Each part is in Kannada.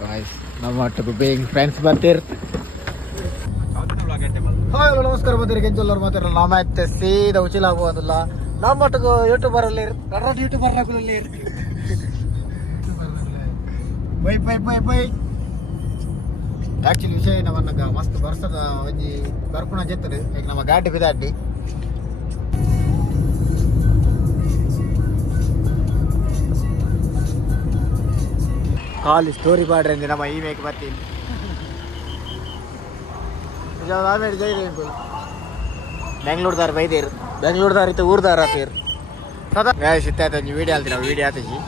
ಗಾಯ್ಸ್ ನಮ್ಮ ಒಟ್ಟಿಗೆ ಬೇಗ ಫ್ರೆಂಡ್ಸ್ ಬರ್ತೀರಿ. ಹಾಯ್ ಹಲೋ ನಮಸ್ಕಾರ ಬಂದಿರಿ ಕೆಂಚಲ್ಲವ್ರು ಮಾತಾಡಲ್ಲ. ನಮ್ಮ ಮತ್ತೆ ಸೀದಾ ಉಚಿಲಾಗುವುದಿಲ್ಲ. ನಮ್ಮ ಒಟ್ಟಿಗೆ ಯೂಟ್ಯೂಬರಲ್ಲಿ YouTuber bye bye bye bye actually ವಿಷಯ ನಮ್ಮನ್ನ ಮಸ್ತ್ ಬರ್ಸದ ಒಂಜಿ ಬರ್ಪುಣ ಜೆತ್ತದು ಈಗ ನಮ್ಮ ಗಾಡಿ ಬಿದಾಡ್ಡಿ ಕಾಲಿ ಸ್ಟೋರಿ ಮಾಡ್ರಿ ಅಂದೆ ನಮ್ಮ ಈ ಮೇಕ್ ಬರ್ತೀನಿ ಆಮೇಲೆ ಜೈರಿ ಬೆಂಗ್ಳೂರ್ದಾರ ಬೈದೇರು ಬೆಂಗ್ಳೂರ್ದಾರ ಇತ್ತು ಊರ್ದಾರ ಆತೀರು ಸದಾ ಗಾಯ ಸಿತ್ತ ಆಯ್ತು ವೀಡಿಯೋ ಆಲ್ತೀರ ವೀಡಿಯೋ ಆತಜಿ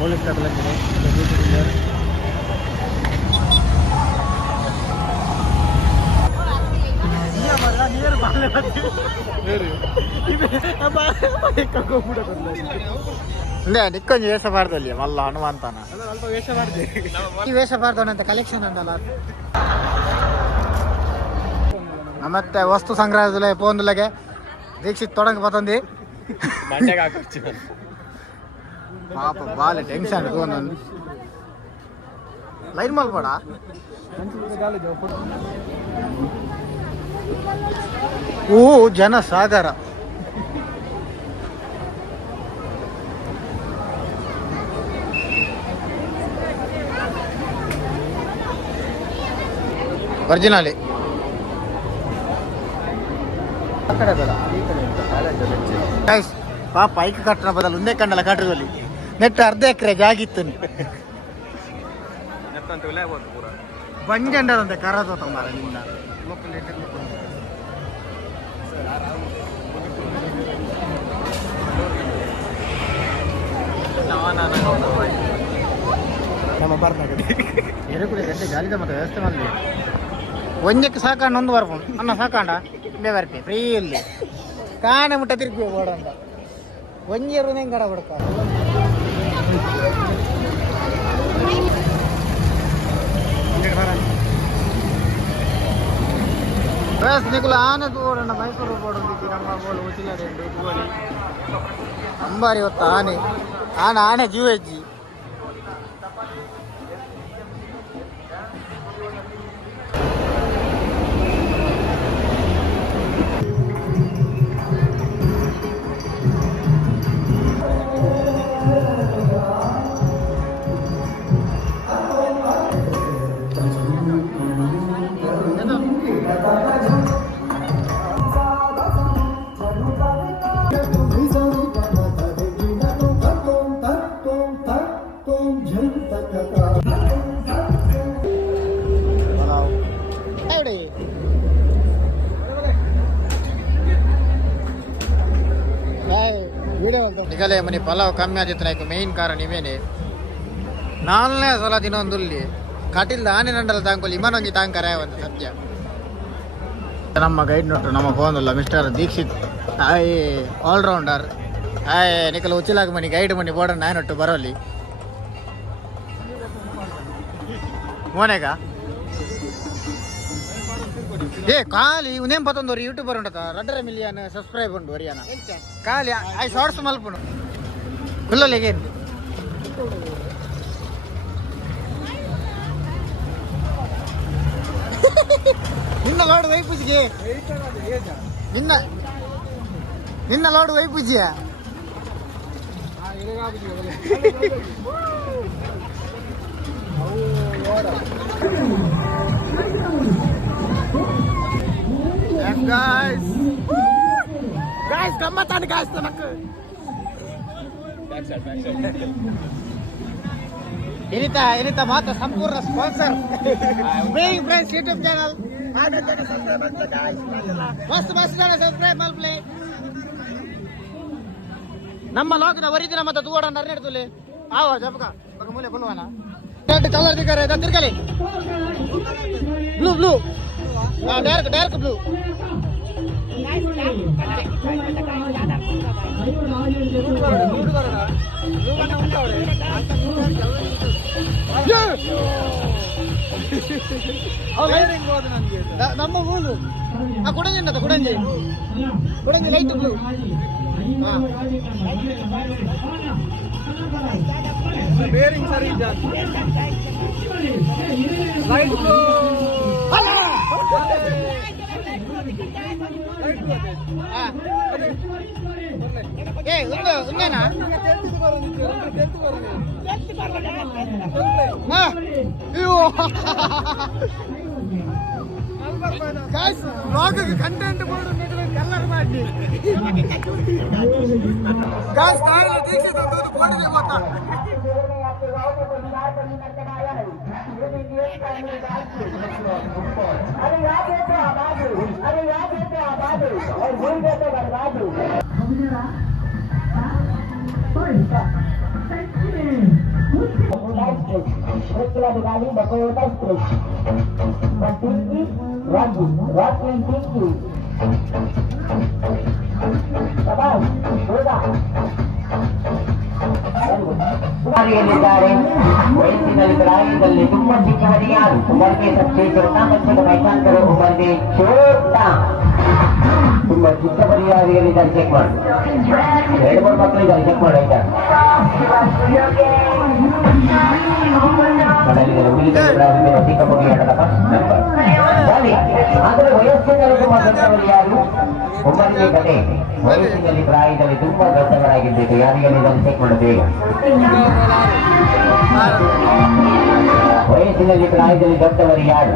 ಪೊಲೀಸ್ ತಗೊಳ್ತೀನಿ ನಿಕ್ಕೊಂದು ವೇಷ ಮಾಡ್ದಲ್ಲಿ ಮಲ್ಲ ಹನುಮಂತನ ಈ ವೇಷ ಮಾಡ್ದವನ ಅಂತ ಕಲೆಕ್ಷನ್ ಉಂಟಲ್ಲ ಮತ್ತೆ ವಸ್ತು ಸಂಗ್ರಹದಲ್ಲೇ ಪೋಂದುಲಗೆ ದೀಕ್ಷಿತ್ ತೊಡಂಗ ಪತಂದಿ ಪಾಪ ಬಾಲೆ ಟೆನ್ಷನ್ ಒಂದೊಂದು ಲೈನ್ ಮಲ್ಪಡ ಓ ಜನ ಸಾಗರ ಒರಿಜಿನಲಿ ಪಾಪ ಐಕ್ ಕಟ್ಟಣ ಬದಲು ಒಂದೇ ಕಂಡಲ್ಲ ಕಟ್ಟದಲ್ಲಿ ನೆಟ್ಟು ಅರ್ಧ ಎಕರೆ ಜಾಗಿತ್ತು ಬಂಜಂಡದಂತೆ ಕರದೋತ ಮಾರ ನಿನ್ನ ನಮ್ಮ ಬರ್ನಾಗಡಿ ಎರುಕುಡಿ ಗಂಟೆ ಜಾಲಿದ ಮತ್ತೆ ವ್ಯವಸ್ಥೆ ಮಾಡಲಿ ಒಂಜಕ್ಕೆ ಸಾಕಾಂಡ ಒಂದು ಬರ್ಕೊಂಡು ಅನ್ನ ಸಾಕಾಂಡ ಇಂಡೆ ಬರ್ಪಿ ಫ್ರೀ ಇಲ್ಲಿ ಕಾಣೆ ಮುಟ್ಟ ತಿರುಗಿ ಓಡಂಡ ಒಂಜರು ಕಡ ಕೊಡ್ಕ ನಿಕುಲ ಆನೆ ಓಡೋಣ ಮೈಸೂರು ಓಡೋದಿಕ್ಕೆ ನಮ್ಮ ಬೋಳು ಉಚಿಲಾಡಿ ಗೋಳಿ ಅಂಬಾರಿ ಹೊತ್ತ ಆನೆ ಆನೆ ಜೀವ ಹೆಜ್ಜಿ ನಿಗಲೇ ಮನೆ ಪಲಾವ್ ಕಮ್ಮಿ ಆದಿತ್ತು ಮೇನ್ ಕಾರಣ ಇವೇನೆ 4ನೇ ಸಲ ದಿನೊಂದುಲ್ಲಿ ಕಟಿಲ್ದ ಆನೆ ನಂಡಲ ತಾಂಕೊಲ್ಲಿ ಇಮನೊಂಜಿ ತಾಂಕರ ಒಂದು ಸತ್ಯ ನಮ್ಮ ಗೈಡ್ ನೋಟು ನಮ್ಮ ಫೋನಲ್ಲ mister Dixit hi all-rounder hi ನಿಕಲ ಉಚ್ಚಿಲಾಗ ಮನಿ ಗೈಡ್ ಮನಿ ಬೋಡ ನಾನೊಟ್ಟು ಬರೋಲಿ ಮೋನೆಗ ಏ ಖಾಲಿ ಉನೇಂ ಪತ್ತೊಂದವ್ರು ಯೂಟ್ಯೂಬರ್ ಉಂಟತ 2.5 ಮಿಲಿಯನ್ ಸಬ್ಸ್ಕ್ರೈಬ್ ಉಂಟು ವರಿಯಾನ ಖಾಲಿ ಐ ಶಾರ್ಟ್ಸ್ ಮಲ್ಪುಂಡು ಫುಲ್ಲಲ್ಲಿಗೇನು ನಿನ್ನ ಲೋಡ್ ವೈಪೂಜಿಗೆ ನಿನ್ನ load ವೈಪೂಜಿಯ guys gamatan guys tenak ini ta mata sampurna sponsor being friends YouTube channel ada jadi subscribe guys mas subscribe mal play ನಮ್ಮ ಲಾಗಿನ ವರಿದಿನ ಮತ್ತೆ ತೂಡ ನರ್ನೆಡ್ತುಲೆ ಆವ ಜಪಕ ಬಕ ಮೂಲೆ ಬನ್ನುವನ ರೆಡ್ ಕಲರ್ ದಿಕ್ಕರೆ ತಿರ್ಕಲಿ ಬ್ಲೂ ಡಾರ್ಕ್ ಬ್ಲೂ ನಮ್ಮ ಮೂಲು ಕುಡಂಜಿ ಉಂಟದ ಕುಡಂಜಿ ಲೈಟ್ ಬ್ಲೂ ಬೇರಿಂಗ್ ಸರಿ ಜಾಸ್ತಿ ಲೈಟ್ ಬ್ಲೂ ఉందేనా ಕಂಟೆಂಟ್ ಕಲ್ಲರ್ ಮಾಡಿ ಬೋರ್ಡಿಗೆ ಗೊತ್ತಾ Sekali Dakota Street. Tinggi, Ragu, Ragu yang tinggi. Sabar, sudah. Hari ವಯಸ್ಸಿನಲ್ಲಿ ಪ್ರಾಯದಲ್ಲಿ ತುಂಬಾ ಚಿಕ್ಕವರಿಗೆ ಯಾರು ಉಮರ್ಗೆ ಸಚ್ಚೆ ಚೋಟ ಬಚ್ಚದ ಮೈಕಾಂತರ ಉಮರ್ಗೆ ಚೋಟ ತುಂಬಾ ಚಿಕ್ಕ ಪರಿಹಾರಿಗಳಿದ್ದಾರೆ ಚೆಕ್ ಮಾಡಿ 2-3 ಮಕ್ಕಳಿದ್ದಾರೆ ಚೆಕ್ ಮಾಡಿ ಆಯ್ತಾ ಚಿಕ್ಕ ಪರಿಹಾರದ ಫಸ್ಟ್ ನಂಬರ್ ಆದರೆ ವಯಸ್ಸಿನಲ್ಲಿ ತುಂಬಾ ದೊಡ್ಡವರು ಯಾರು ಉಮರ್ಗೆ ಕತೆ ವಯಸ್ಸಿನಲ್ಲಿ ಪ್ರಾಯದಲ್ಲಿ ತುಂಬಾ ದೊಡ್ಡವರಾಗಿರ್ಬೇಕು ಯಾರಿಗೆ ಇದನ್ನು ಚೆಕ್ ಮಾಡಬೇಕು ವಯಸ್ಸಿನಲ್ಲಿ ಪ್ರಾಯದಲ್ಲಿ ದೊಡ್ಡವರು ಯಾರು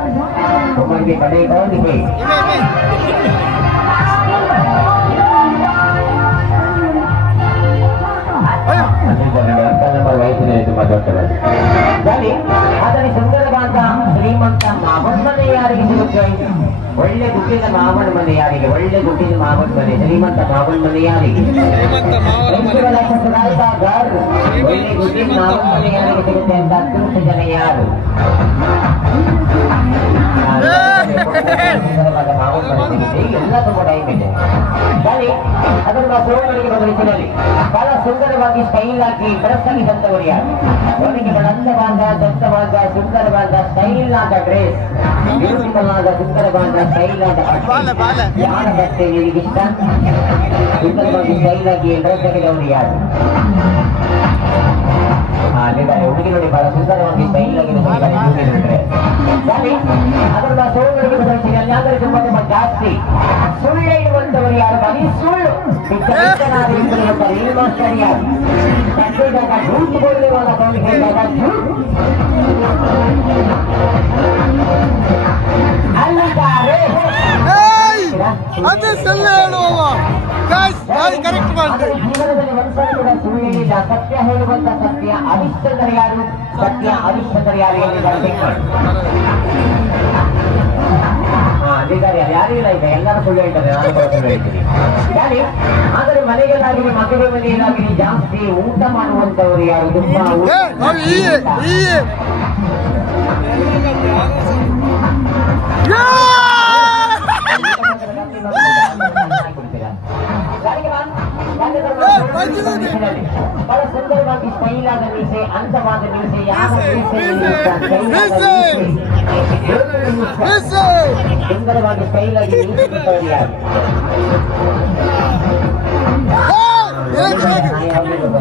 ಒಬ್ಬರಿಗೆ ಕಡೆ ಕೌಂಟಿಗೆ ವಯಸ್ಸಿನಲ್ಲಿ ತುಂಬಾ ದೊಡ್ಡವರು ಆದರೆ ಸುಂದರವಾದ ಶ್ರೀಮಂತ ಮಾವನ ಮನೆ ಯಾರಿಗೆ ಸಿಗುತ್ತೆ ಒಳ್ಳೆ ದುಡ್ಡಿನ ಮಾವನ ಮನೆ ಯಾರಿಗೆ ಒಳ್ಳೆ ದುಡ್ಡಿನ ಮಾವನ ಮನೆ ಶ್ರೀಮಂತ ಮಾವನ ಮನೆ ಯಾರಿಗೆ ಒಳ್ಳೆ ದುಡ್ಡಿನ ಮಾವನ ಮನೆ ಯಾರಿಗೆ ಸಿಗುತ್ತೆ ಅಂತ 10 ಜನ ಯಾರು ಎಲ್ಲ ತುಂಬಾ ಟೈಮ್ ಇದೆ ಸರಿ ಅದನ್ನು ಸೋಮರಿಗೆ ಬದಲಿಸಿದಲ್ಲಿ ಬಹಳ ಸುಂದರವಾಗಿ ಸ್ಟೈಲ್ ಆಗಿ ಡ್ರೆಸ್ ಆಗಿ ತಂದವರು ಯಾರು ಅವರಿಗೆ ಬಹಳ ಅಂದವಾದ ದತ್ತವಾದ ಸುಂದರವಾದ ಸ್ಟೈಲ್ ಆದ ಡ್ರೆಸ್ ಬ್ಯೂಟಿಫುಲ್ ಆದ ಸುಂದರವಾದ ಸ್ಟೈಲ್ ಆದ ಯಾರ ಬಟ್ಟೆ ನಿಮಗೆ ಇಷ್ಟ ಸುಂದರವಾಗಿ ಸ್ಟೈಲ್ ಆಗಿ ಡ್ರೆಸ್ ಆಗಿದವರು ಯಾರು ಹುಡುಗಿ ನೋಡಿ ಬಹಳ ಸುಂದರವಾಗಿ ಸ್ಟೈಲ್ ಆಗಿದೆ ಅದನ್ನ ಸೋಮರಿಗೆ ಬದಲಿಸಿ ಅಲ್ಲಾದರೆ ತುಂಬಾ ತುಂಬಾ ಜಾಸ್ತಿ ಸುಳ್ಳು ಇರುವಂತವರು ಯಾರು ಬರೀ ಸುಳ್ಳು झूठ बोलने वाला कौन है ಜೀವನದಲ್ಲಿ ಒಂದ್ಸಲ ಕೂಡ ಸುಳ್ಳು ಹೇಳಿಲ್ಲ ಸತ್ಯ ಹೇಳುವಂತ ಸತ್ಯ ಅವಿಶ್ವತರು ಯಾರು ಸತ್ಯ ಅವಿಶ್ವತರು ಯಾರು ಯಾರಿಲ್ಲ ಈಗ ಎಲ್ಲರೂ ಸುಳ್ಳು ಹೇಳ್ತಾರೆ ನಾನು ಕೂಡ ಸುಳ್ಳು ಹೇಳ್ತೀನಿ ಯಾರಿ ಆದರೆ ಮನೆಗಳಾಗಲಿ ಮದುವೆ ಮನೆಯಲ್ಲಾಗಲಿ ಜಾಸ್ತಿ ಊಟ ಮಾಡುವಂತವರು ಯಾರು ತುಂಬಾ ಬಹಳ ಸುಂದರವಾಗಿ ಸ್ಟೈಲ್ ಆದ ಮೀಸೆ ಅಂತವಾದ ಮೀಸೆ ಯಾವ ಸುಂದರವಾಗಿ ಸ್ಟೈಲ್ ಆಗಿ ಮೀಸೆ ಯಾರು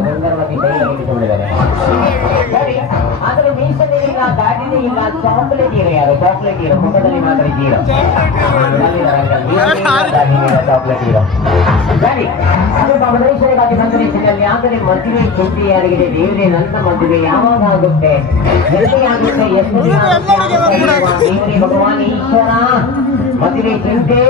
ಸುಂದರವಾಗಿ ಸ್ಟೈಲ್ ಆಗಿಟ್ಟುಕೊಂಡಿದ್ದಾರೆ ಆದರೆ ಮೀಸಲೇ ಇಲ್ಲ ಗಾಡಿನೇ ಇಲ್ಲ ಚಾಕ್ಲೇಟ್ ಹೀರೋ ಯಾರು ಚಾಕ್ಲೇಟ್ ಹೀರೋ ಮುಖದಲ್ಲಿ ಮಾತ್ರ ಹೀರೋ ಚಾಕ್ಲೇಟ್ ಹೀರೋ ಸರಿ ಅದು ಬದಲೇಶ್ವರಿಗಾಗಿ ಬಂದರೇಶನಲ್ಲಿ ಆದರೆ ಮದುವೆ ಚಿಂತೆ ಯಾರಿಗಿದೆ ದೇವರೇ ನನ್ನ ಮದುವೆ ಯಾವಾಗ ಆಗುತ್ತೆ ಎಲ್ಲಿ ಆಗುತ್ತೆ ಎಷ್ಟು ದೇವರೇ ಭಗವಾನ್ ಈಶ್ವರ ಮದುವೆ ಚಿಂತೆ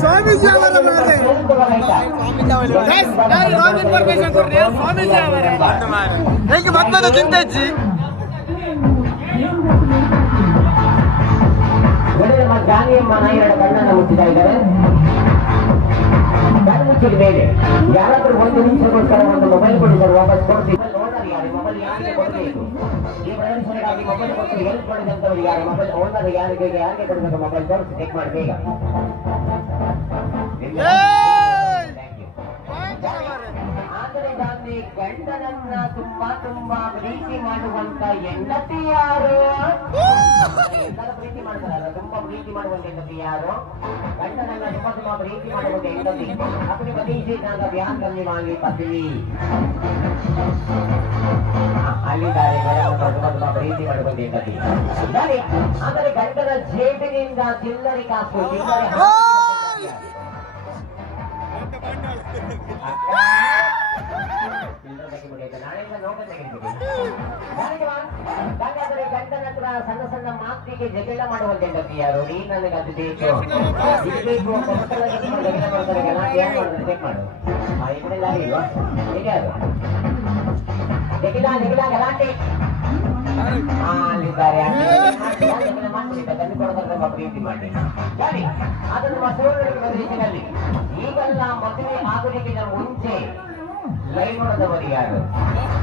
ಸ್ವಾಮೀಜಿ ಹೇಗೆ ಮಕ್ಕಳ ಚಿಂತೆ ಹಚ್ಚಿ ನಮ್ಮ ಜಾನಿಯಮ್ಮ ನಾಯಿಗಳ ಕಣ್ಣನ್ನು ಮುಚ್ಚಿತಾ ಇದ್ದಾರೆ ಕಣ್ಣು ಮುಚ್ಚಿದ ಮೇಲೆ ಯಾರಾದ್ರೂ 1 ನಿಮಿಷಕ್ಕೋಸ್ಕರ ಒಂದು ಮೊಬೈಲ್ ಕೊಡಿದ್ದಾರೆ ವಾಪಸ್ ಕೊಡ್ತೀವಿ ಓನರ್ ಯಾರು ಮೊಬೈಲ್ ಯಾರಿಗೆ ಕೊಡಬೇಕು ಈ ಪ್ರದರ್ಶನಕ್ಕಾಗಿ ಮೊಬೈಲ್ ಕೊಟ್ಟು ಹೆಲ್ಪ್ ಮಾಡಿದಂತವ್ರು ಯಾರು ಮೊಬೈಲ್ ಓನರ್ ಯಾರಿಗೆ ಕೊಡಬೇಕು ಮೊಬೈಲ್ ತೋರಿಸಿ ಚೆಕ್ ಮಾಡಿ ಬೇಗ ಆದರೆ ಗಾಂಧಿ ಗಂಡನನ್ನ ತುಂಬಾ ತುಂಬಾ ಪ್ರೀತಿ ಮಾಡುವಂತ ಹೆಂಡತಿ ಯಾರು? ಎಲ್ಲರೂ ಪ್ರೀತಿ ಮಾಡ್ತಾರಲ್ಲ, ತುಂಬಾ ಪ್ರೀತಿ ಮಾಡುವಂತ ಹೆಂಡತಿ ಯಾರು? ಗಂಡನನ್ನ ತುಂಬಾ ತುಂಬಾ ಪ್ರೀತಿ ಮಾಡುವಂತ ಹೆಂಡತಿ अपनी पति से ज्यादा ध्यान करने वाली पत्नी ಅಲ್ಲಿದ್ದಾರೆ. ತುಂಬಾ ತುಂಬಾ ಪ್ರೀತಿ ಮಾಡುವಂತ ಹೆಂಡತಿ. ಸರಿ, ಆದರೆ ಗಂಡನ ಜೇಬಿನಿಂದ ಚಿಲ್ಲರೆ ಕಾಸು ಚಿಲ್ಲರೆ ಗಂಡನ ಹತ್ರ ಸಣ್ಣ ಸಣ್ಣ ಮಾತಿಗೆ ಜಗಳ ಮಾಡುವಂತ ಹೆಂಡತಿ ಯಾರು? ನೀನ್ ನನಗೆ ಅದು ಬೇಕು ಬೇಕು ಜಗಳ ಮಾಡ್ತಾರೆ, ಗಲಾಟೆ ಯಾರು ಮಾಡಿದ್ರೆ ಚೆಕ್ ಮಾಡು. ಇದನ್ನೆಲ್ಲ ಇಲ್ವಾ? ಹೇಗೆ ಅದು ಜಗಳ ಜಗಳ ಗಲಾಟೆ ಅಲ್ಲಿದ್ದಾರೆ. ತಂದು ಕೊಡೋದ್ರೆ ತುಂಬಾ ಪ್ರೀತಿ ಮಾಡಿ. ಸರಿ, ಅದನ್ನು ಮಸೂರಿಗೆ ಬದಲಿಸಿನಲ್ಲಿ ಈಗೆಲ್ಲ ಮದುವೆ ಆಗುವುದಕ್ಕಿಂತ ಮುಂಚೆ ಲೈವ್ ನೋಡದವರು ಯಾರು?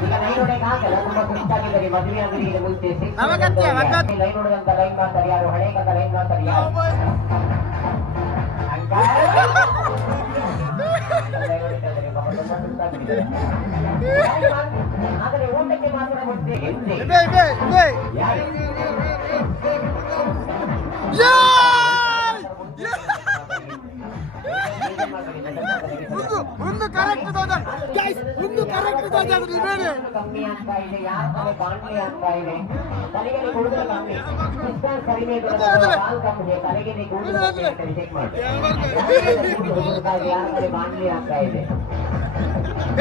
ಈಗ ಲೈವ್ ನೋಡಕ್ಕೆ ಆಗಲ್ಲ, ತುಂಬಾ ಖುಷಿಯಾಗಿದ್ದಾರೆ. ಮದುವೆ ಆಗುವುದಕ್ಕಿಂತ ಮುಂಚೆ ಲೈವ್ ನೋಡುವಂತ ಲೈವ್ ಮಾಡ್ತಾರೆ ಯಾರು? ಹಳೆ ಕಥ ಲೈವ್ ಮಾಡ್ತಾರೆ ಯಾರು? ಆದರೆ ಊಟಕ್ಕೆ ಮಾತ್ರ ಮುಂಚೆ ಒಂದು ಕರೆಕ್ಟ್ ಕಮ್ಮಿ ಆಗ್ತಾ ಇದೆ, ಯಾರು ಕಾಣಲಿ ಆಗ್ತಾ ಇದೆ. ತಲೆಗೆ ಕೂದಲು ಕಮ್ಮಿ, ಕಡಿಮೆ ಹಾಲು ಕಮ್ಮಿ, ತಲೆಗೆ ಕೂದಲು ಚೆಕ್ ಮಾಡಿ. ಯಾರು ಕಾಣಲಿ ಆಗ್ತಾ ಇದೆ.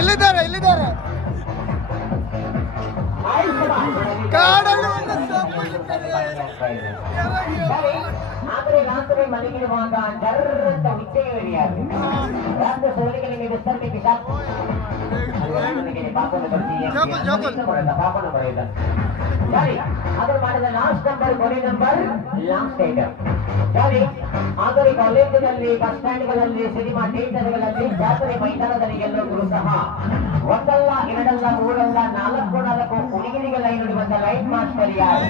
ಎಲ್ಲಿದ್ದಾರೆ ಕಾಡಲ್ಲಿ ಆದರೆ ರಾತ್ರಿ ಮಲಗಿರುವಾಗ ಜರ್ರಂತ ಹುಚ್ಚೆಯಾಗಿ ರಾತ್ರಿ ಸೋಲಿಗೆ ನಿಮಗೆ ವಿಸ್ತರಣೆ ಪಾಪನ ಬರೆಯುತ್ತ. ಸರಿ, ಅದು ಮಾಡಿದ ಲಾಸ್ಟ್ ನಂಬರ್, ಕೊನೆ ನಂಬರ್, ಲಾಸ್ಟ್ ಐಟಮ್. ಸರಿ, ಆದರೆ ಕಾಲೇಜಿನಲ್ಲಿ, ಬಸ್ ಸ್ಟ್ಯಾಂಡ್ಗಳಲ್ಲಿ, ಸಿನಿಮಾ ಥಿಯೇಟರ್ಗಳಲ್ಲಿ, ಜಾತ್ರೆ ಮೈದಾನದಲ್ಲಿ ಎಲ್ಲರೂ ಸಹ ಒಂದಲ್ಲ ಎರಡಲ್ಲ ಮೂರಲ್ಲ ನಾಲ್ಕು ಹುಡುಗಿರಿಗೆ ಲೈನ್ ಹೊಡಿಯುವಂತ ಲೈನ್ ಮಾಸ್ಟರ್ ಯಾರು?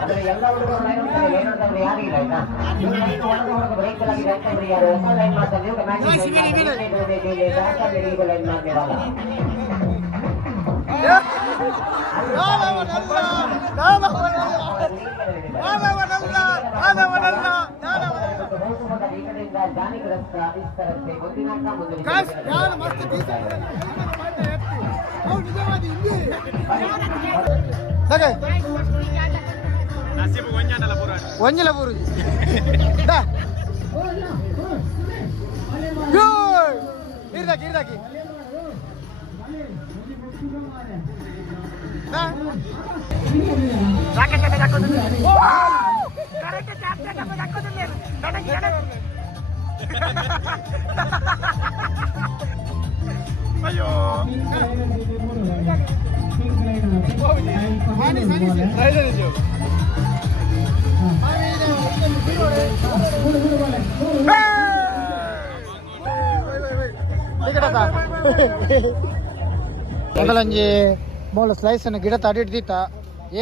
ಅಂದ್ರೆ ಎಲ್ಲ ಹುಡುಗರು ಲೈನ್ ಹೊಡ್ತಾರೆ, ಲೈನ್ ಹೊಡ್ತಾರೆ ಯಾರಿಲ್ಲ ಆಯ್ತಾ? ಬ್ರೇಕ್ ಆಗಿದೆ ಅಂತಂದ್ರೆ ಯಾರು? ಹೊಸ ಲೈನ್ ಮಾಸ್ಟರ್ ನೀವು ಲೈನ್ ಮಾಡ್ತೀರಲ್ಲ. ಒಂಜಿಲ ಪೂರು ಇರ್ದಾಕಿ ಅಯ್ಯೋ ಮೊದಲಂಜಿ ಮೂಲ ಸ್ಲೈಸ್ ಅನ್ನು ಗಿಡ ತಡಿಡ್ದಿತ್ತ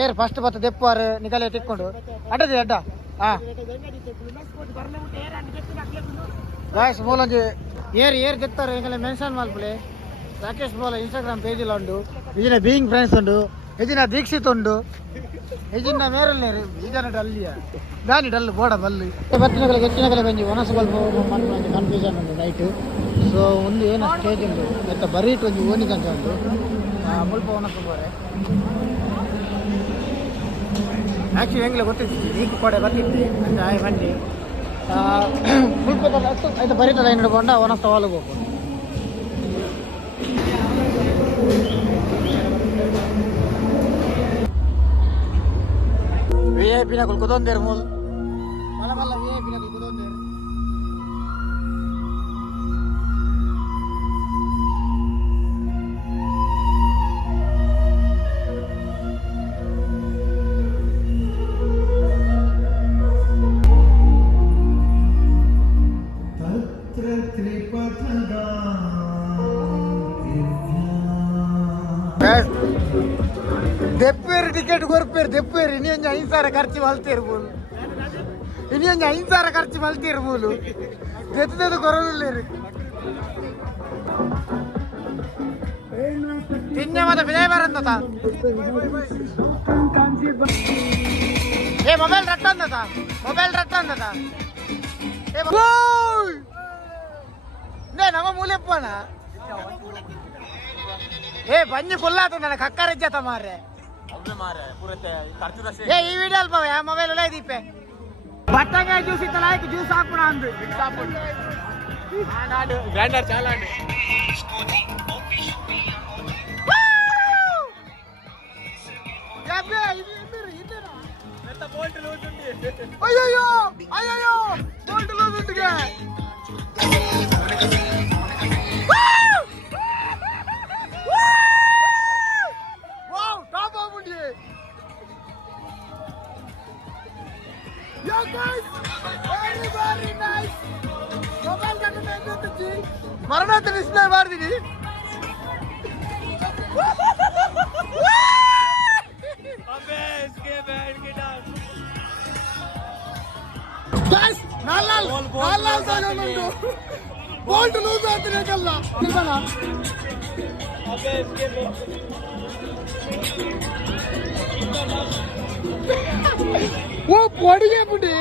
ಏರ್ ಫಸ್ಟ್ ಬತ್ತ ದೆಪ್ಪಾರು ನಿಗಲೆ ತಿಕ್ಕೊಂಡು ಅಡ್ಡದಿ ಅಡ್ಡ ಗಾಯ್ಸ್ ಮೂಲಂಜಿ ಏರ್ ತೆತ್ತಾರೆ ಎಂಗಲೆ ಮೆನ್ಷನ್ ಮಲ್ಪಲೆ ರಾಕೇಶ್ ಬೋಲ ಇನ್ಸ್ಟಾಗ್ರಾಮ್ ಪೇಜಿಲ ಉಂಡು ಇಜಿನ ಬೀಯಿಂಗ್ ಫ್ರೆಂಡ್ಸ್ ಉಂಡು ಇಜಿನ ದೀಕ್ಷಿತ್ ಉಂಡು ಇಜಿನ ಮೇರಲ್ಲೇ ಇಜನ ಡಲ್ಲಿಯ ದಾನಿ ಡಲ್ ಬೋಡ ಬಲ್ಲಿ ಬತ್ತಿನಗಳಿಗೆ ಹೆಚ್ಚಿನಗಳಿಗೆ ಕೊಂಚ ಒನಸು ಮಲ್ಪು ಕನ್ಫ್ಯೂಷನ್ ಉಂಡು ನೈಟ್ ಸೊ ಒಂದು ಏನು ಸ್ಟೇಜ್ ಉಂಡು ಎತ್ತ ಬರೀಟ್ ಒಂದು ಓನಿಕಂತ ಉಂಡು ಮುಲ್ಪ ಒನಸು ಬೋರೆ ಆ್ಯಕ್ಚುಲಿ ಹೆಂಗಿಲ್ಲ ಗೊತ್ತಿತ್ತು ವೀಕ್ ಕೊಡೆ ಬರ್ತಿತ್ತು ಅಂತ ಬಂದು ಮುಲ್ಪ ಆಯ್ತು ಬರೀತಲ್ಲ ಏನು ಹಿಡ್ಕೊಂಡ ಒನಸ್ ತಗೊಳ್ಳಿಗೆ ಹೋಗ್ಬೋದು VIP na kulkudonder mul. Mala VIP na kulkudonder. Tatra Tripathada. ದೆಪ್ಪೇರು ಟಿಕೆಟ್ ಕೊರ್ಪೇರು ದೆಪ್ಪೇರು ಇನ್ನೊಂದು 5,000 ಖರ್ಚು ಮಲ್ತಿರ್ಬೋದು ಇನ್ನೊಂದು 5,000 ಖರ್ಚು ಮಲ್ತಿರ್ಬೋದು ತೆತ್ತದು ಕೊರಲಿಲ್ಲ ತಿನ್ನೆ ಮತ್ತೆ ಬಿಜಯ ಬರಂತ ಏ ಮೊಬೈಲ್ ರಟ್ಟ ಅಂದತ ನಮ್ಮ ಮೂಲೆಪ್ಪನ ಏ ಬಂಜಿ ಫುಲ್ಲಾತ ನನಗೆ ಕಕ್ಕರಜ್ಜತ ಮಾರ್ರೆ ಏ ಈ ವಿಡಿಯೋ ಅಲ್ಪ ಮೊಬೈಲ್ ಒಳ್ಳೆ ದೀಪೆ ಬಟ್ಟಂಗ ಜ್ಯೂಸ್ ಇತ್ತಲ್ಲ ಆಯ್ತು ಜ್ಯೂಸ್ ಹಾಕೋಣ ಅಂದು ಬ್ರ್ಯಾಂಡರ್ ಚಾಲ ಅಯ್ಯೋ ಬೋಲ್ಟ್ ಲೂಸ್ ಉಂಟಿಗೆ ವಾವ್ ಟಾಪ್ ಆಗ್ಬಿಟ್ಟಿ ವೆರಿ ನೈಸ್ ಮೊಬೈಲ್ ಕಟ್ಟು ಮರಣ ಡಿಸ್ಪ್ಲೇ ಮಾಡ್ತೀನಿ ಬೋಲ್ಟ್ ಲೂಸ್ ಆಗ್ತಿರಲ್ಲ ಓ ಪೊಡಿಗೆ ಬಿಡಿ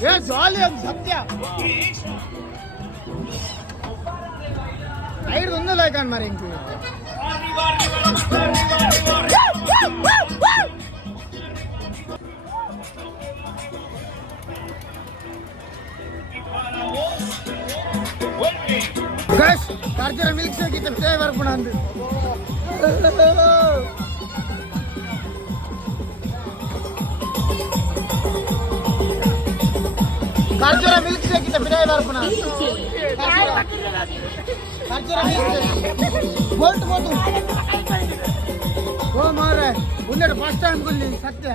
ಏ ಜಾಲಿ ಅದು ಸತ್ಯ ಐದು ಒಂದು ಲೈಕ್ ಅನ್ ಮಾರಿ ಚಾರ್ಜರ್ ಮಿಲ್ಕ್ ಶೇಕ್ ಇತ್ತು ಸೇವ್ ಬರ್ಪಣ ಅಂದು ಚಾರ್ಜರ್ ಮಿಲ್ಕ್ ಶೇಕ್ ಇತ್ತು ಬಿಡಾಯ್ ಬರ್ಪಣ ಚಾರ್ಜರ್ ಬೋಲ್ಟ್ ಬೋದು ಓ ಮಾರೆ ಒಂದೆರಡು ಫಸ್ಟ್ ಟೈಮ್ ಗುಲ್ಲಿ ಸತ್ಯ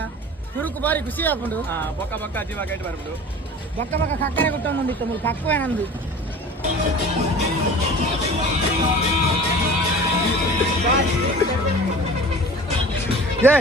ಹುಡುಕು ಬಾರಿ ಖುಷಿ ಹಾಕೊಂಡು ಬೊಕ್ಕ ಜೀವ ಗೈಟ್ ಬರ್ಬಿಡು ಬೊಕ್ಕ ಕಕ್ಕರೆ ಕೊಟ್ಟೊಂದಿತ್ತು ಮೂರು ಕಕ್ಕುವೆ ನಂದು ಏ